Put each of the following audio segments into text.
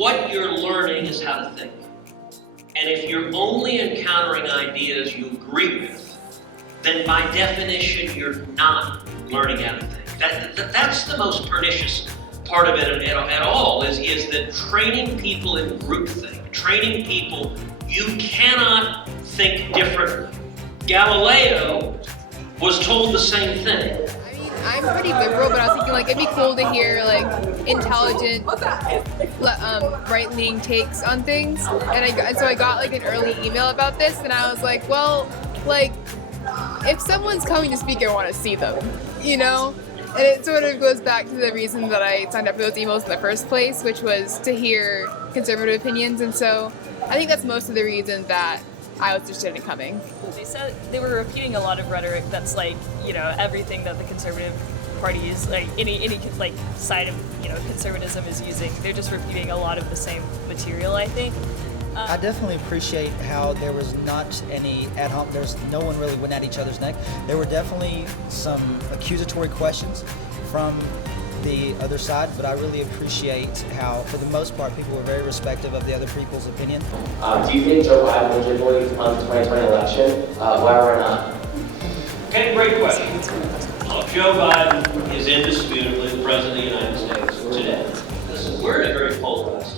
what you're learning is how to think. And if you're only encountering ideas you agree with, then by definition, you're not learning how to think. That's the most pernicious part of it at all, is that training people in groupthink, training people, you cannot think differently. Galileo was told the same thing. I'm pretty liberal, but I was thinking, like, it'd be cool to hear, like, intelligent, right-leaning takes on things. And so I got, like, an early email about this, and I was like, well, like, if someone's coming to speak, I want to see them, you know? And it sort of goes back to the reason that I signed up for those emails in the first place, which was to hear conservative opinions. And so I think that's most of the reason that I was interested in coming. They said they were repeating a lot of rhetoric that's like, you know, everything that the conservative party is, like any like side of, you know, conservatism is using. They're just repeating a lot of the same material, I think. I definitely appreciate how there was not any ad hoc, no one really went at each other's neck. There were definitely some accusatory questions from the other side, but I really appreciate how, for the most part, people were very respectful of the other people's opinion. Do you think Joe Biden will legitimately fund the 2020 election? Why or not? Okay, great question. Joe Biden is indisputably the President of the United States today. Listen, we're in a very polarized time.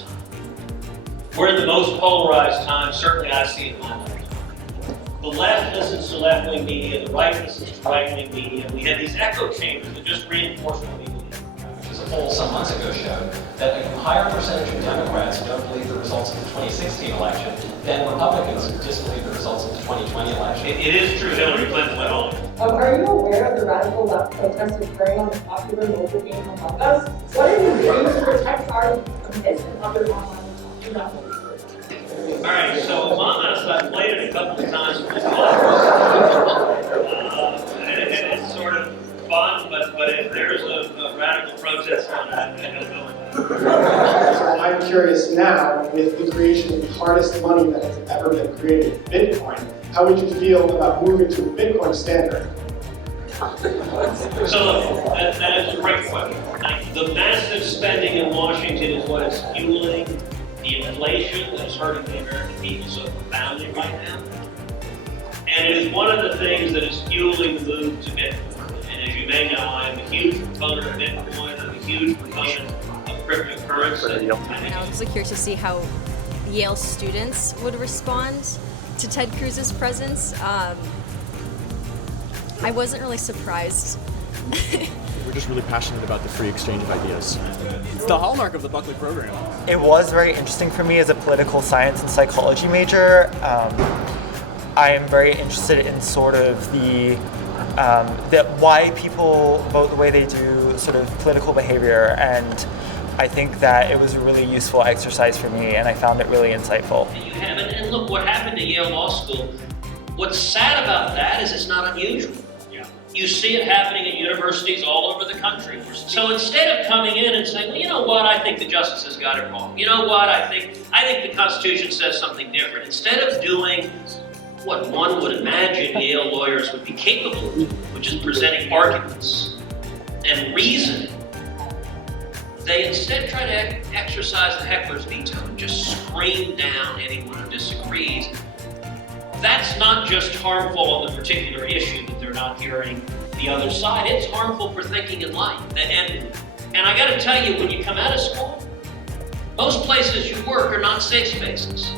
We're in the most polarized time, certainly I see it in my lifetime. The left listens to left-wing media, the right listens to right-wing media. We have these echo chambers that just reinforce what we believe. A poll some months ago showed that a higher percentage of Democrats don't believe the results of the 2016 election than Republicans who disbelieve the results of the 2020 election. It is true Hillary Clinton went on. Are you aware of the radical left protests occurring on the popular mobile game Among Us? What are you doing to protect our kids and other online platforms? All right, so Among Us, I've played it a couple of times with my and it's sort of fun, but if there's a radical protest on it, I don't know. So I'm curious now, with the creation of the hardest money that has ever been created, Bitcoin, how would you feel about moving to a Bitcoin standard? So look, that is a great question. The massive spending in Washington is what is fueling the inflation that is hurting the American people so profoundly right now. And it is one of the things that is fueling the move to Bitcoin. And as you may know, I am a huge proponent of Bitcoin. I'm a huge proponent of cryptocurrency. I was curious to see how Yale students would respond to Ted Cruz's presence. I wasn't really surprised. We're just really passionate about the free exchange of ideas. It's the hallmark of the Buckley program. It was very interesting for me as a political science and psychology major. I am very interested in sort of the why people vote the way they do, sort of political behavior, and I think that it was a really useful exercise for me, and I found it really insightful. You haven't, and look what happened to Yale Law School. What's sad about that is it's not unusual. You see it happening at universities all over the country. So instead of coming in and saying, well, you know what, I think the justices got it wrong. You know what, I think the Constitution says something different. Instead of doing what one would imagine Yale lawyers would be capable of doing, which is presenting arguments and reasoning, they instead try to exercise the heckler's veto and just scream down anyone who disagrees. That's not just harmful on the particular issue that they're not hearing the other side. It's harmful for thinking in life. And I got to tell you, when you come out of school, most places you work are not safe spaces.